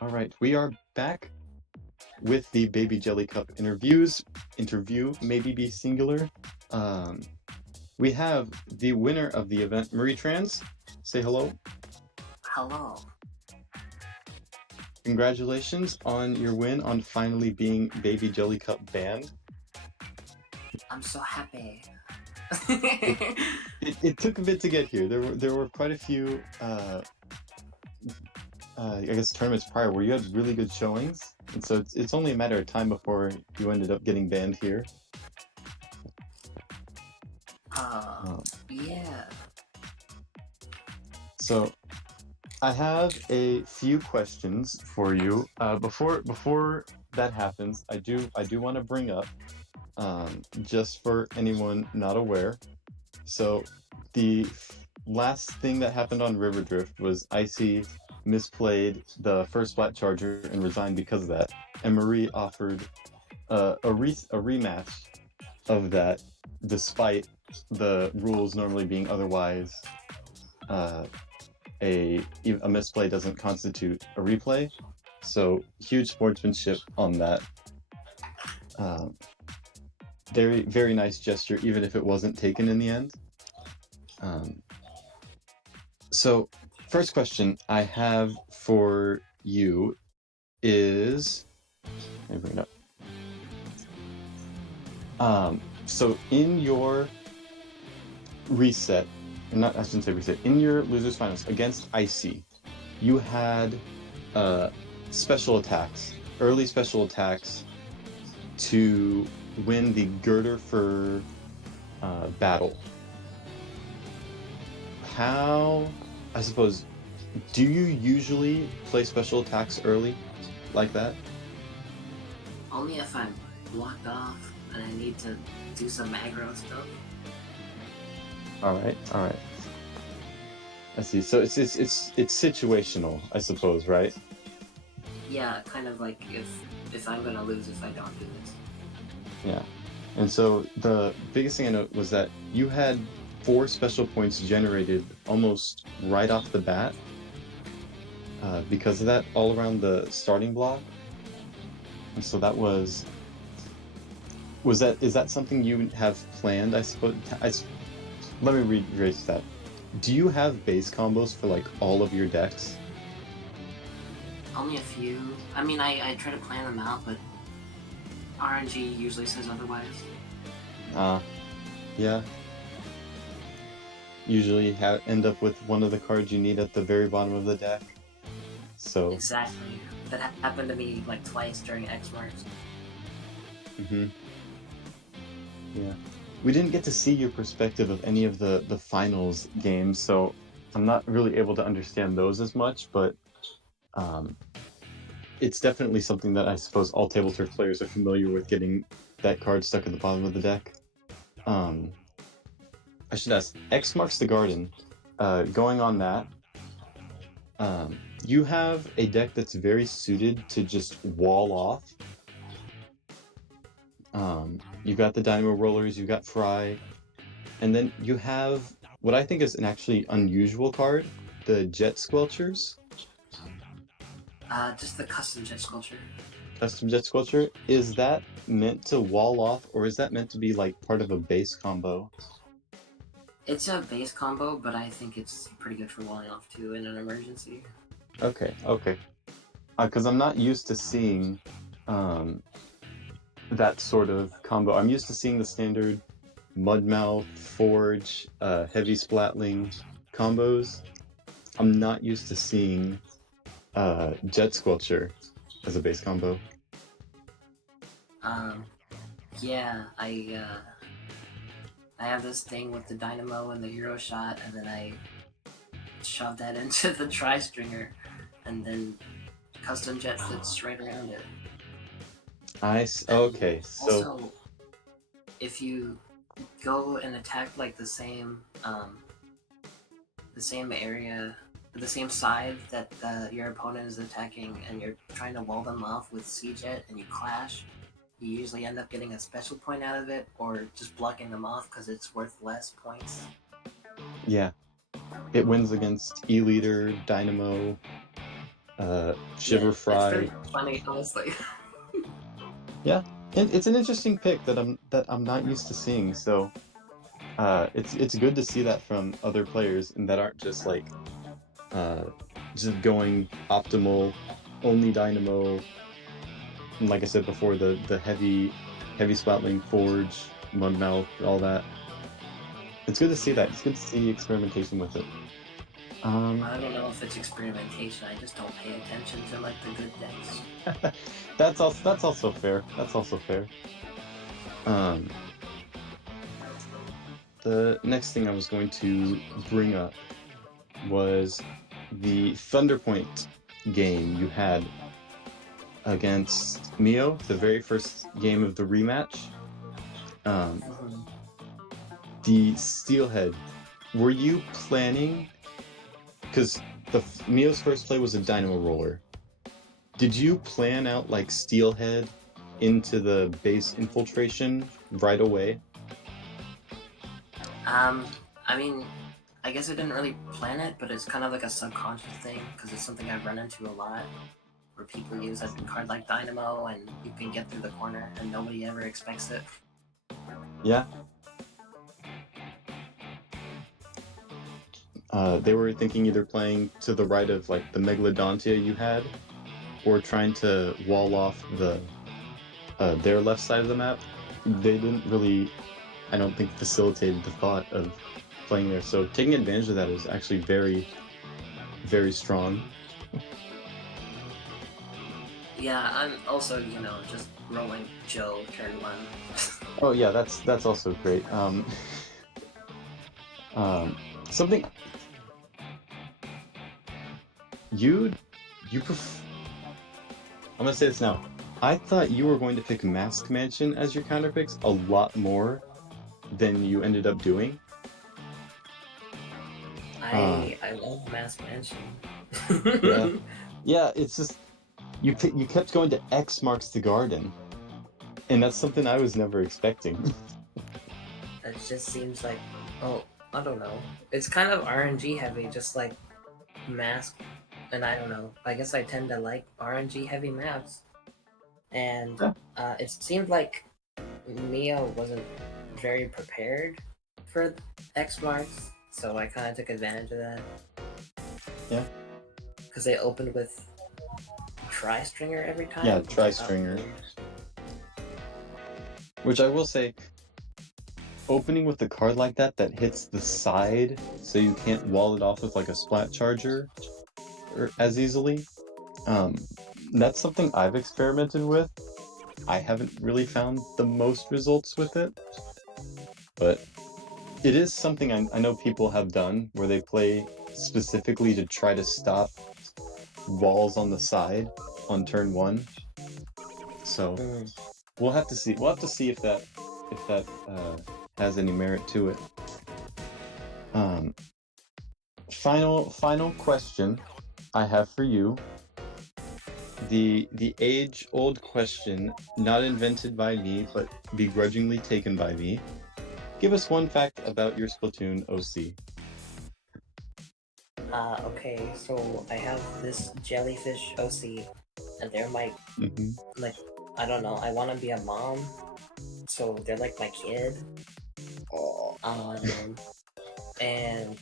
All right, we are back with the Baby Jelly Cup interviews. Interview, maybe be singular. Um, we have the winner of the event, Marie Trans. Say hello. Hello. Congratulations on your win on finally being Baby Jelly Cup banned. I'm so happy. It, it took a bit to get here. There were quite a few I guess tournaments prior where you had really good showings, and so it's only a matter of time before you ended up getting banned here. uh, Um, yeah. so I have a few questions for you. Before that happens, I do want to bring up, just for anyone not aware. So the last thing that happened on River Drift was Icy misplayed the first flat charger and resigned because of that, and Marie offered a rematch of that, despite the rules normally being otherwise. Uh, a misplay doesn't constitute a replay. So huge sportsmanship on that. Um, very very nice gesture, even if it wasn't taken in the end. Um, so first question I have for you is, let me bring it up. So in your reset, not I shouldn't say reset, in your losers finals against Icy, you had uh, special attacks, early special attacks to win the girder for battle. How, I suppose, do you usually play special attacks early like that? Only if I'm blocked off and I need to do some aggro stuff. All right, all right. I see. So it's situational, I suppose, right? Yeah, kind of like if I'm gonna lose if I don't do this. Yeah. And so the biggest thing I note was that you had four special points generated almost right off the bat, because of that, all around the starting block. And so that was that is that something you have planned? I suppose. Let me rephrase that. Do you have base combos for like all of your decks? Only a few. I mean, I try to plan them out, but RNG usually says otherwise. Uh, yeah. Usually end up with one of the cards you need at the very bottom of the deck. So, Exactly. That happened to me like twice during X marks. mhm, yeah. We didn't get to see your perspective of any of the finals games, so I'm not really able to understand those as much, but um, it's definitely something that I suppose all tabletop players are familiar with, getting that card stuck at the bottom of the deck. Um, I should ask, X marks the garden. Going on that, you have a deck that's very suited to just wall off. You've got the Dynamo Rollers, you've got Fry, and then you have what I think is an actually unusual card, the Jet Squelchers. Just the custom jet sculpture. Custom Jet Squelcher. Is that meant to wall off, or is that meant to be like part of a base combo? It's a base combo, but I think it's pretty good for walling off too in an emergency. Okay, okay. Because I'm not used to seeing um, that sort of combo. I'm used to seeing the standard Mudmouth, Forge, Heavy Splatling combos. I'm not used to seeing Jet Squelcher as a base combo. Um, yeah, I have this thing with the dynamo and the hero shot, and then I shove that into the tri stringer, and then custom jet fits right around it. And Okay, so also, if you go and attack like the same area, the same side that your opponent is attacking, and you're trying to wall them off with C jet, and you clash, you usually end up getting a special point out of it, or just blocking them off because it's worth less points. yeah, it wins against E-Leader, Dynamo. Yeah, Shiver it's very Fry. funny, honestly. Yeah, and it's an interesting pick that I'm not used to seeing. So it's good to see that from other players and that aren't just like uh, just going optimal, only Dynamo. And like I said before, the heavy Splatling Forge, Mudmouth, all that. It's good to see that. It's good to see experimentation with it. Um, I don't know if it's experimentation. I just don't pay attention to like the good decks. that's also fair. That's also fair. Um, the next thing I was going to bring up was the Thunderpoint game you had against Mio, the very first game of the rematch. Um, Mhm. the Steelhead. Were you planning? Because Mio's first play was a Dynamo Roller. Did you plan out like Steelhead into the base infiltration right away? Um, I mean, I guess I didn't really plan it, but it's kind of like a subconscious thing because it's something I've run into a lot, where people use a card like Dynamo and you can get through the corner and nobody ever expects it. Yeah. They were thinking either playing to the right of like the Megalodontia you had, or trying to wall off their left side of the map. They didn't really, I don't think, facilitated the thought of playing there. So taking advantage of that is actually very, very strong. Yeah, I'm also, just rolling Joe turn one. Oh yeah, that's also great. Something you you pref- I'm gonna say this now. I thought you were going to pick Mask Mansion as your counter picks a lot more than you ended up doing. Uh, I love Mass Mansion. yeah, yeah. It's just you kept going to X marks the garden, and that's something I was never expecting. It just seems like, oh, I don't know. It's kind of RNG heavy, just like Mask, and I don't know. I guess I tend to like RNG heavy maps, and Yeah, it seemed like Mio wasn't very prepared for X marks, so I kind of took advantage of that yeah, because they opened with Tri Stringer every yeah. time, which Tri I thought was Stringer, weird. which I will say, opening with a card like that hits the side, so you can't wall it off with like a Splat Charger or as easily. Um, that's something I've experimented with. I haven't really found the most results with it, but it is something I know people have done where they play specifically to try to stop walls on the side on turn one. So Mm. we'll have to see. We'll have to see if that has any merit to it. Um, final question I have for you. The age old question, not invented by me, but begrudgingly taken by me. Give us one fact about your Splatoon OC. Okay, so I have this jellyfish OC, and they're Hmm. like, I don't know, I want to be a mom, so they're like my kid. Oh, Um, and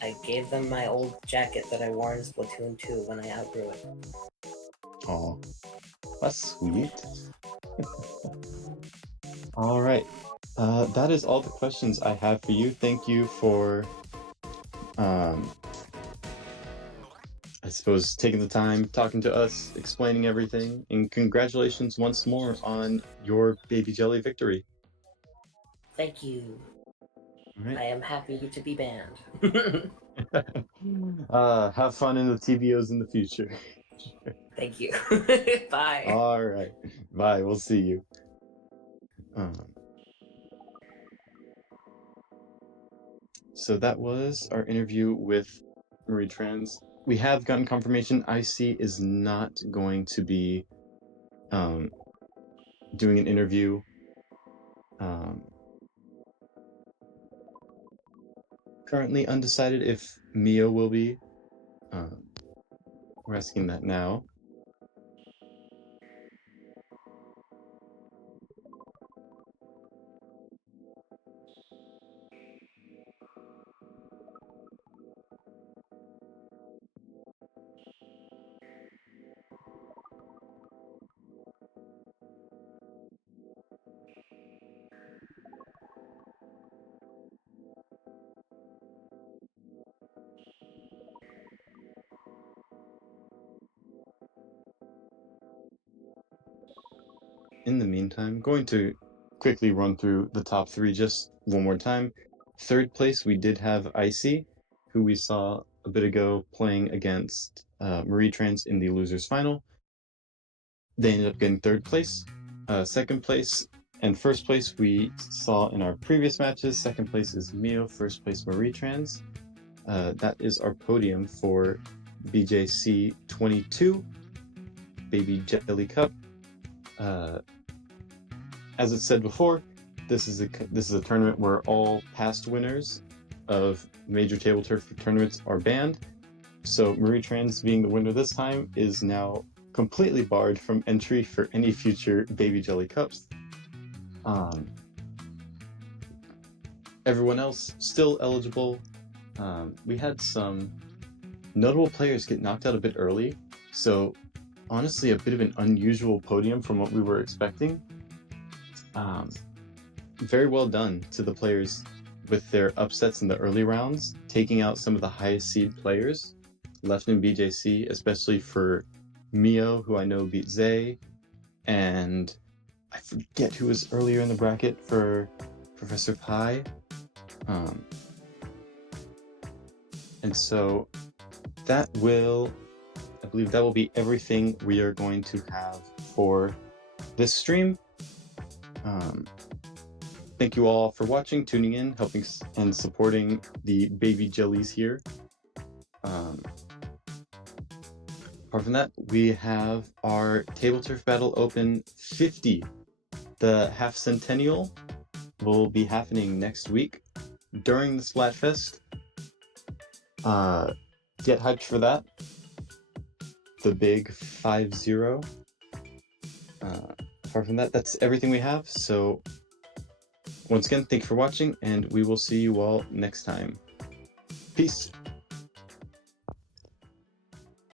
I gave them my old jacket that I wore in Splatoon 2 when I outgrew it. oh, that's sweet. All right. That is all the questions I have for you. Thank you for, um, I suppose, taking the time, talking to us, explaining everything, and congratulations once more on your Baby Jelly victory. Thank you. All right. I am happy to be banned. Have fun in the TVOs in the future. Thank you. Bye. All right. Bye. We'll see you. Um, so that was our interview with Marie Trans. We have gotten confirmation IC is not going to be um, doing an interview. Um, Currently undecided if Mio will be. Um, We're asking that now. In the meantime, going to quickly run through the top three just one more time. Third place, we did have Icy, who we saw a bit ago playing against Marie Trans in the losers final. They ended up getting third place. Second place and first place we saw in our previous matches. Second place is Mio, first place Marie Trans. That is our podium for BJC 22 Baby Jelly Cup. As it said before, this is a tournament where all past winners of major table turf tournaments are banned. So Marie Trans, being the winner this time, is now completely barred from entry for any future Baby Jelly Cups. Everyone else still eligible. We had some notable players get knocked out a bit early, so honestly a bit of an unusual podium from what we were expecting. Very well done to the players with their upsets in the early rounds, taking out some of the highest seed players left in BJC, especially for Mio, who I know beat Zay, and I forget who was earlier in the bracket for Professor Pi. And so I believe that will be everything we are going to have for this stream. Thank you all for watching, tuning in, helping and supporting the baby jellies here. Apart from that, we have our Tableturf Battle Open 50. The half centennial will be happening next week during the Splatfest. Get hyped for that. The big 5-0. Apart from that, that's everything we have. So once again, thank you for watching, and we will see you all next time. Peace.